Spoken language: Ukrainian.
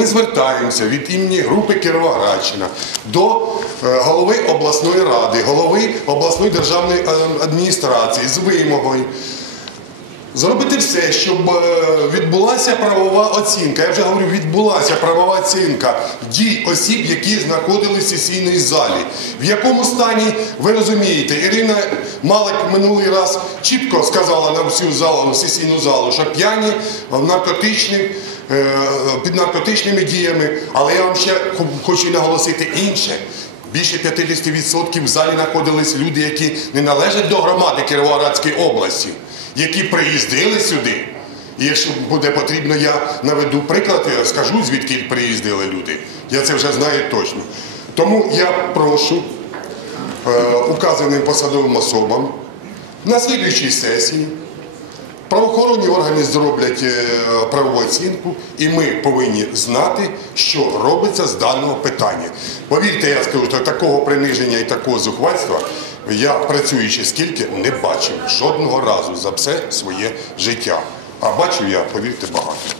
ми звертаємося від імені групи Кіровоградщина до е, голови обласної ради, голови обласної державної е, адміністрації з вимогою Зробити все, щоб е, відбулася правова оцінка. Я вже говорю, відбулася правова оцінка дій осіб, які знаходились в сесійній залі. В якому стані ви розумієте, Ірина Малик минулий раз чітко сказала на всю залу, сесійну залу, що п'яні наркотичні, е, під наркотичними діями. Але я вам ще хочу наголосити інше. Більше 50% в залі знаходились люди, які не належать до громади Кіровоградської області, які приїздили сюди. І якщо буде потрібно, я наведу приклад, я скажу, звідки приїздили люди. Я це вже знаю точно. Тому я прошу е, указаним посадовим особам на слідуючій сесії Правоохоронні органи зроблять е, правову оцінку, і ми повинні знати, що робиться з даного питання. Повірте, я скажу, що такого приниження і такого зухвальства я працюючи скільки не бачив жодного разу за все своє життя. А бачив я, повірте, багато.